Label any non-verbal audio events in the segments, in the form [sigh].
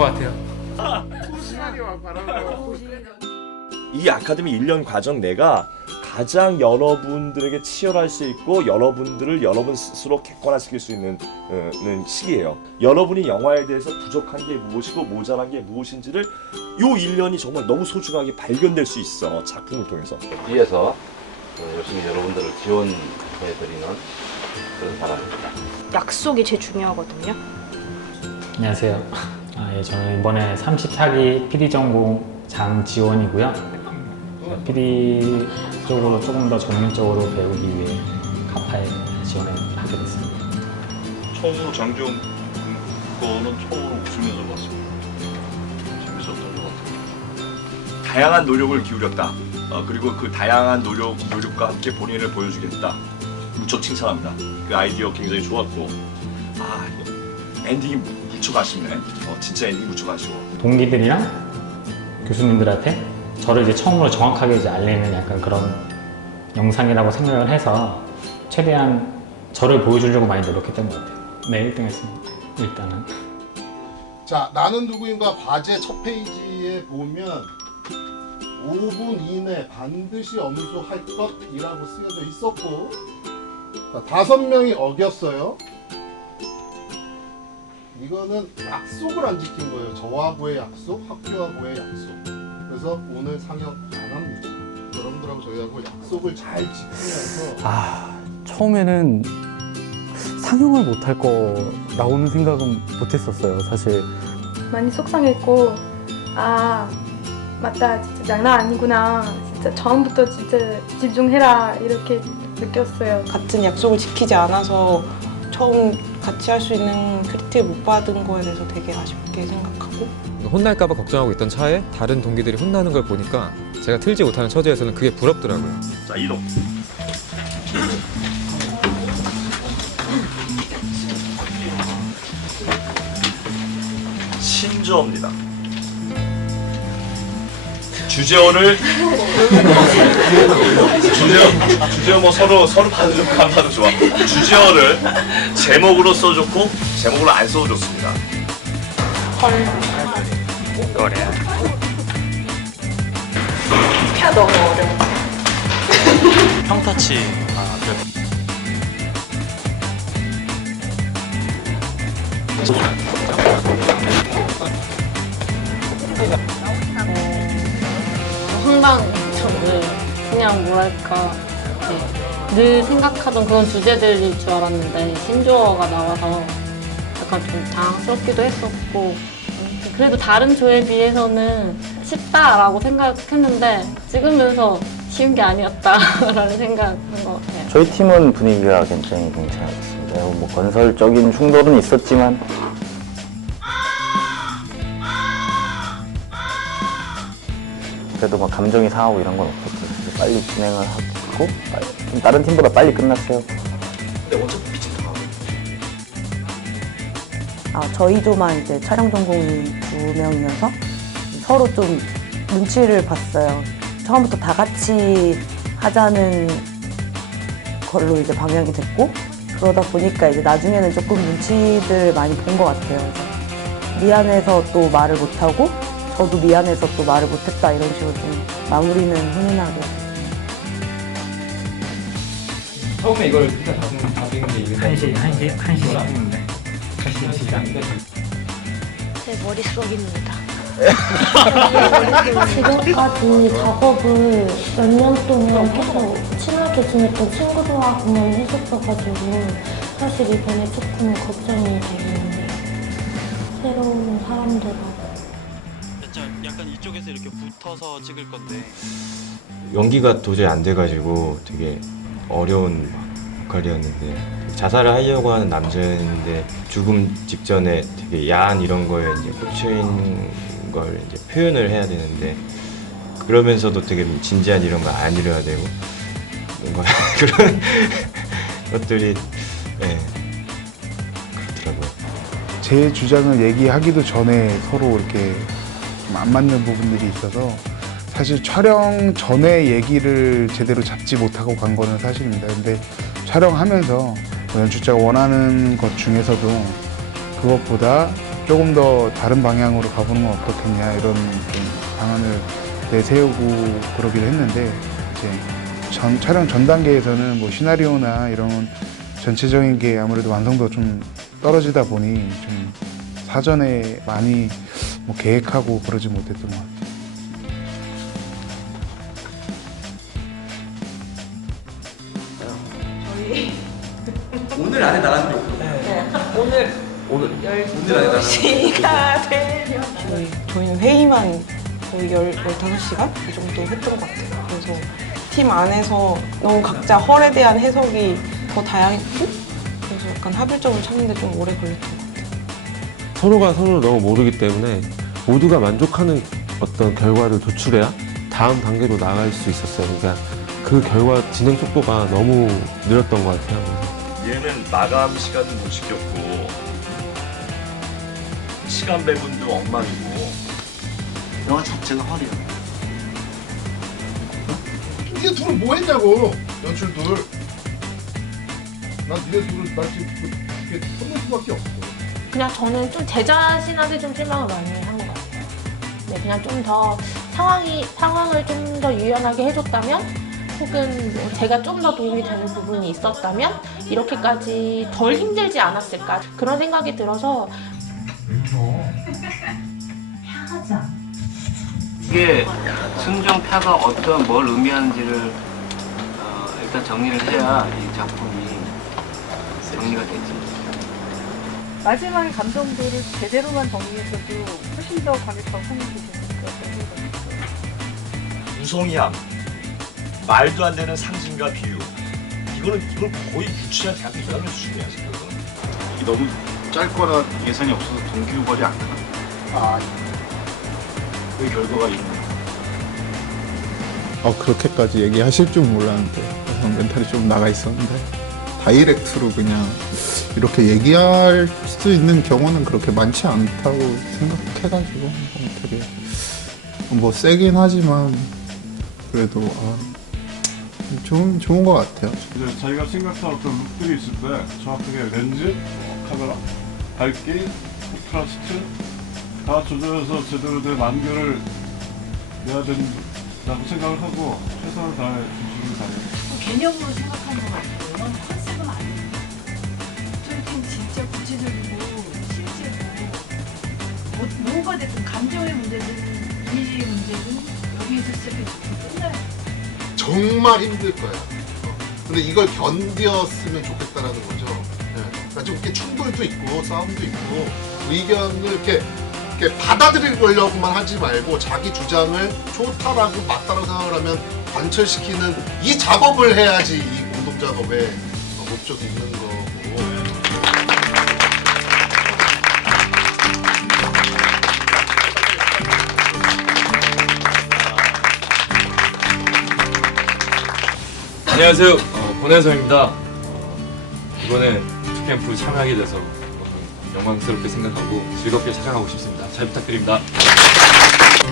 것 같아요. 이 아카데미 1년 과정 내가 가장 여러분들에게 치열할 수 있고 여러분들을 여러분 스스로 객관화시킬 수 있는 어, 는 시기예요. 여러분이 영화에 대해서 부족한 게 무엇이고 모자란 게 무엇인지를 요 1년이 정말 너무 소중하게 발견될 수 있어 작품을 통해서. 뒤에서 어, 열심히 여러분들을 지원해드리는 그런 사람입니다. 약속이 제일 중요하거든요. 안녕하세요. 아, 예, 저는 이번에 34기 PD 전공 장 지원이고요. PD 쪽으로 조금 더 전문적으로 배우기 위해 카파에 지원을 하게 됐습니다. 처음으로 장지원 거는 처음으로 웃으면서 봤습니다. 재밌었던 것 같아요. 다양한 노력을 기울였다. 어, 그리고 그 다양한 노력 노력과 함께 본인을 보여주겠다. 무척 칭찬합니다. 그 아이디어 굉장히 좋았고 아 엔딩이 무척 아쉽네. 어, 진짜 무척 아쉬워. 동기들이랑 교수님들한테 저를 이제 처음으로 정확하게 이제 알리는 약간 그런 영상이라고 생각을 해서 최대한 저를 보여주려고 많이 노력했던 것 같아요. 네, 1등 했습니다. 일단은. 자, 나는 누구인가 과제 첫 페이지에 보면 5분 이내 반드시 엄수할 것이라고 쓰여져 있었고 자, 다섯 명이 어겼어요. 이거는 약속을 안 지킨 거예요. 저하고의 약속, 학교하고의 약속. 그래서 오늘 상영 안 합니다. 여러분들하고 저희하고 약속을 잘 지키면서 아 처음에는 상영을 못 할 거라고는 생각은 못 했었어요 사실 많이 속상했고 아 맞다 진짜 장난 아니구나 진짜 처음부터 진짜 집중해라 이렇게 느꼈어요 같은 약속을 지키지 않아서 처음 같이 할 수 있는 크리틱을 못 받은 거에 대해서 되게 아쉽게 생각하고 혼날까봐 걱정하고 있던 차에 다른 동기들이 혼나는 걸 보니까 제가 틀지 못하는 처지에서는 그게 부럽더라고요. 자 이동. 신조어입니다. 주제어를 주제어 주제어 뭐 서로 서로 봐도 좋고 안 봐도 좋아. 주제어를 제목으로 써줬고 제목으로 안 써줬습니다. 펴 너무 어려워. 평타치 아 그래 황당저는 그냥 뭐랄까 네, 늘 생각하던 그런 주제들일 줄 알았는데 신조어가 나와서 약간 좀 당황스럽기도 했었고 음, 그래도 다른 조에 비해서는 쉽다라고 생각했는데 찍으면서 쉬운 게 아니었다라는 생각한 것 같아요. 저희 팀은 분위기가 굉장히 괜찮았습니다 뭐 건설적인 충돌은 있었지만 그래도 뭐 감정이 상하고 이런 건 없었고 빨리 진행을 하고 빨리- 좀 다른 팀보다 빨리 끝났어요 근데 어차피 미친 다 아, 저희 조만 이제 촬영 전공이 두 명이어서 서로 좀 눈치를 봤어요. 처음부터 다 같이 하자는 걸로 이제 방향이 됐고 그러다 보니까 이제 나중에는 조금 눈치들 많이 본 것 같아요. 미안해서 또 말을 못하고 저도 미안해서 또 말을 못했다 이런 식으로 좀 마무리는 훈훈하게. 처음에 이걸 일단 다는게 이게 1시, 1시, 1시. 했는데. 1시 시간. 제 머릿속입니다. 지금까지 작업을 몇 년 동안 계속 친하게 지냈던 친구들하고만 했었어가지고 사실 이번에 조금 걱정이 되는데 새로운 사람들하 이쪽에서 이렇게 붙어서 찍을 건데 연기가 도저히 안 돼가지고 되게 어려운 역할이었는데 자살을 하려고 하는 남자였는데 죽음 직전에 되게 야한 이런 거에 이제 꽂혀 있는 걸 이제 표현을 해야 되는데 그러면서도 되게 진지한 이런 거 안 이뤄야 되고 뭔가 [laughs] 그런 것들이 예 그렇더라고요. 제 주장을 얘기하기도 전에 서로 이렇게 좀안 맞는 부분들이 있어서 사실 촬영 전에 얘기를 제대로 잡지 못하고 간 거는 사실입니다. 근데 촬영하면서 뭐 연출자가 원하는 것 중에서도 그것보다 조금 더 다른 방향으로 가보는 건 어떻겠냐 이런 좀 방안을 내세우고 그러기로 했는데 이제 전, 촬영 전 단계에서는 뭐 시나리오나 이런 전체적인 게 아무래도 완성도 좀 떨어지다 보니 좀 사전에 많이 뭐 계획하고 그러지 못했던 것 같아요. 저희 오늘 안에 나가는 게 없고. 네, 오늘 오늘 오늘 안에 나가는 시가 되면 저희, 저희는 회의만 거의 10, 15시간 이 정도 했던 것 같아요. 그래서 팀 안에서 너무 각자 헐에 대한 해석이 더 다양했고 그래서 약간 합일점을 찾는 데 좀 오래 걸렸던 것 같아요. 서로가 서로를 너무 모르기 때문에 모두가 만족하는 어떤 결과를 도출해야 다음 단계로 나갈 수 있었어요. 그러니까 그 결과 진행 속도가 너무 느렸던 것 같아요. 얘는 마감 시간도 못 지켰고 시간 배분도 엉망이고 영화 자체가 허리야. 니네 둘은 뭐 했냐고 연출 둘. 난 니네 둘을 나 지금 이렇게 혼낼 수밖에 없어. 그냥 저는 좀 제 자신한테 좀 실망을 많이 같아요. 네, 그냥 좀 더 상황이 상황을 좀 더 유연하게 해줬다면, 혹은 뭐 제가 좀 더 도움이 되는 부분이 있었다면 이렇게까지 덜 힘들지 않았을까 그런 생각이 들어서 이게 순정파가 어떤 뭘 의미하는지를 어, 일단 정리를 해야 이 작품이 정리가 되지. 마지막에 감정들을 제대로만 정리했어도 훨씬 더 그런 생각이 들어요. 우성이함 말도 안 되는 상징과 비유 이거는 이건 거의 유치한 대학교 2학년 수준이야 지금 이게 너무 짧거나 예산이 없어서 동기유발이 안 되나? 아, 그 결과가 있는. 어, 그렇게까지 얘기하실 줄 몰랐는데 그래서 멘탈이 좀 나가 있었는데 다이렉트로 그냥 이렇게 얘기할 수 있는 경우는 그렇게 많지 않다고 생각해가지고 되게 뭐 세긴 하지만 그래도 아, 좋은 좋은 것 같아요. 이제 자기가 생각한 어떤 룩들이 있을 때 정확하게 렌즈, 어, 카메라, 밝기, 콘트라스트 다 조절해서 제대로 된 완결을 내야 된다고 생각을 하고 최선을 다해 준수를 다해요. 개념으로 생각하는 것 같아요. 뭐, 뭐가 됐든 감정의 문제든 이미지의 문제든 여기에서 시작해서 끝나요. 정말 힘들 거야. 어. 근데 이걸 견뎠으면 좋겠다라는 거죠. 네. 그러니까 좀 이렇게 충돌도 있고 싸움도 있고 의견을 이렇게 이렇게 받아들이려고만 하지 말고 자기 주장을 좋다라고 맞다라고 생각을 하면 관철시키는 이 작업을 해야지 이 공동 작업에 어, 목적이 있는 거 안녕하세요. 어, 권혜성입니다. 어, 이번에 투캠프 참여하게 돼서 어, 영광스럽게 생각하고 즐겁게 촬영하고 싶습니다. 잘 부탁드립니다.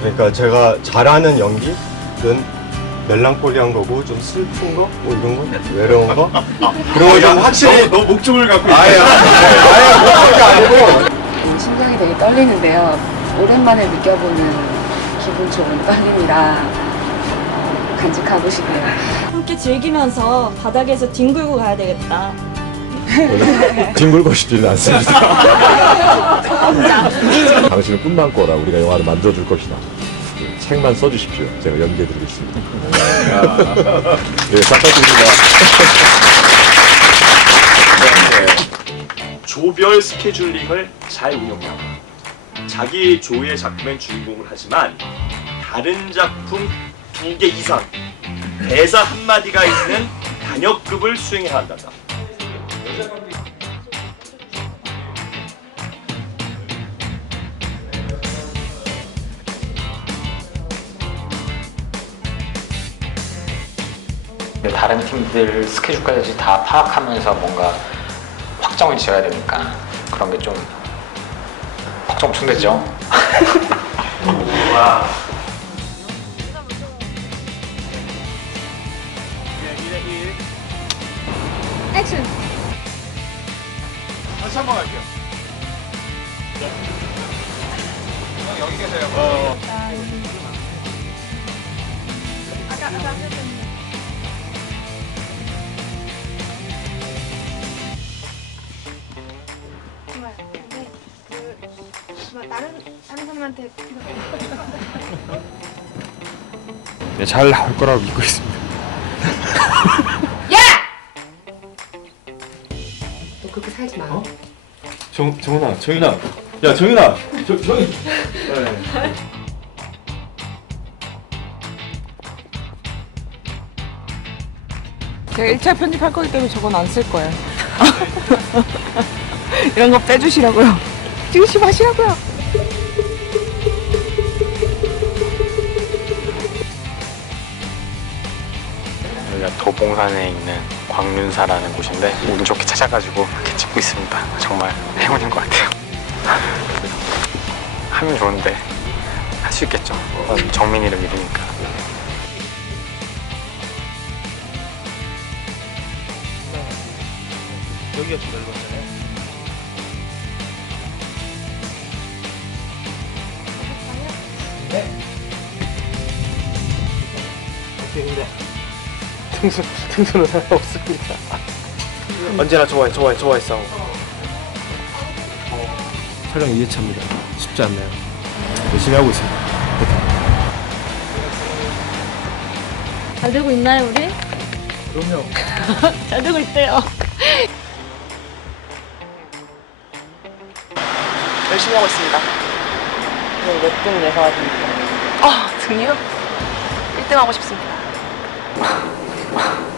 그러니까 제가 잘하는 연기는 멜랑콜리한 거고 좀 슬픈 거, 뭐 이런 거, 외로운 거 그런 거좀 확실히 너 목적을 갖고 아예 아예 목적이 아니고 음, 심장이 되게 떨리는데요. 오랜만에 느껴보는 기분 좋은 떨림이라 어, 간직하고 싶네요. 함께 즐기면서 바닥에서 뒹굴고 가야 되겠다. [laughs] 뒹굴고 싶지는 않습니다. [laughs] 당신은 꿈만 꿔라. 우리가 영화를 만들어줄 것이다. 그 책만 써주십시오. 제가 연기해드리겠습니다. [laughs] 네, 싹둑입니다 조별 스케줄링을 잘 합니다. 자기 조의 작품엔 주인공을 하지만 다른 작품 두 개 이상 대사 한마디가 있는 단역급을 수행해야 한다. 다른 팀들 스케줄까지 다 파악하면서 뭔가 확정을 지어야 되니까 그런 게좀 확정 엄청 됐죠. 액션! 다시 한번 할게요. 여기 계세요. 정말 근데 그 정말 다른 다른 사람한테 네, 잘 나올 거라고 믿고 있습니다. [laughs] 살지 마. 어? 정 정훈아, 정윤아, 야 정윤아, 저 정윤. 네. 제가 1차 편집할 거기 때문에 저건 안 쓸 거예요. [laughs] 이런 거 빼주시라고요. 찍으시 마시라고요. 여기가 도봉산에 있는 광륜사라는 곳인데 운 좋게 찾아가지고 찍고 있습니다. 정말 행운인 것 같아요. 하면 좋은데 할 수 있겠죠. 그건 정민이를 믿으니까. 여기가 좀 넓었잖아요. 네. 근데 [laughs] 등수 등수는 상관없습니다. 언제나 좋아해 좋아해 좋아해 싸움. 촬영 2회차입니다. 쉽지 않네요. 열심히 하고 있습니다. 잘 되고 있나요, 우리? 그럼요. [laughs] 잘 되고 있대요. 열심히 하고 있습니다. 네, 몇등 예상하십니까? 아, 등이요? 1등 하고 싶습니다. [laughs]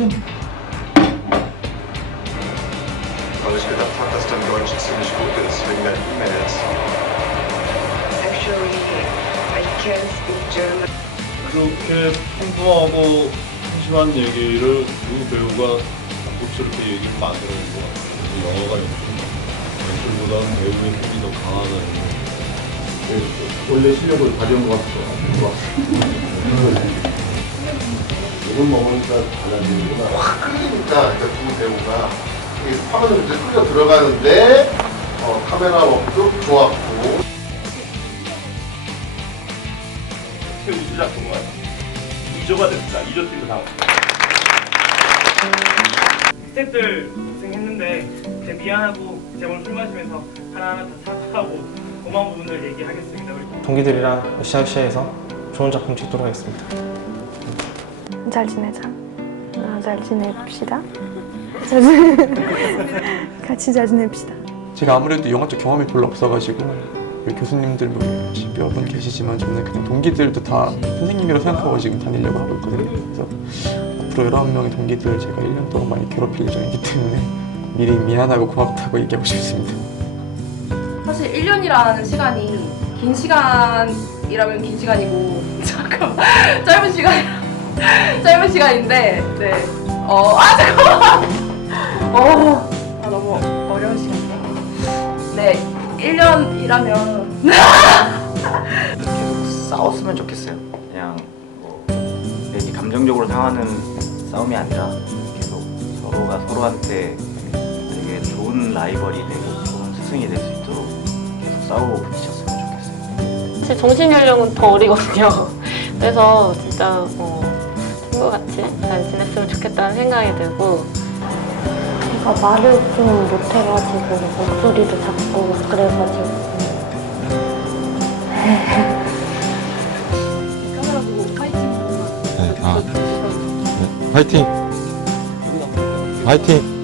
여동생. Alles gedacht hat, dass dein Deutsch ziemlich gut ist, wegen deinen E-Mails. Actually, I can speak German. 그렇게 풍부하고 심한 얘기를 두 배우가 고스럽게 얘기를 만들어낸 것 같아요. 영화가 연출보다는 배우의 힘이 더 강하다는 원래 실력을 발휘한 것 같아서 이건 먹으니까 달라지는구나. 확 끌리니까 이제 두 배우가 이 화면으로 이제 끌려 들어가는데 어, 카메라 웍도 좋았고 최우수 작품은 2조가 됐습니다. 2조 팀이 나옵니다. 스태프들 고생했는데 제 미안하고 제 오늘 술 마시면서 하나하나 다 사과하고 고마운 부분을 얘기하겠습니다. 동기들이랑 으쌰으쌰 해서 좋은 작품 찍도록 하겠습니다. 잘 지내자. 아, 잘 지냅시다. 잘 지내. [laughs] 같이 잘 지냅시다. 제가 아무래도 영화 쪽 경험이 별로 없어가지고 교수님들 몇분 계시지만 저는 그냥 동기들도 다 선생님이라고 생각하고 지금 다니려고 하고 있거든요. 그래서 앞으로 11명의 동기들 제가 1년 동안 많이 괴롭힐 예정이기 때문에 미리 미안하고 고맙다고 얘기하고 싶습니다. 사실 1년이라는 시간이 긴 시간이라면 긴 시간이고 [laughs] 잠깐 짧은 시간 [laughs] 짧은 시간인데 네. 어, 아 잠깐만. 어, 아, 너무 어려운 시간이네. 네, 1년이라면 계속 싸웠으면 좋겠어요. 그냥 뭐 괜히 감정적으로 상하는 싸움이 아니라 계속 서로가 서로한테 되게 좋은 라이벌이 되고 좋은 스승이 될 수 있도록 계속 싸우고 부딪혔으면 좋겠어요. 제 정신 연령은 더 어리거든요. 그래서 진짜 어, 친구 같이 잘 지냈으면 좋겠다는 생각이 들고 제가 말을 좀 못해가지고 목소리도 작고 그래가지고 카메라 보고 파이팅. 네, 아, 네, 화이팅! 화이팅!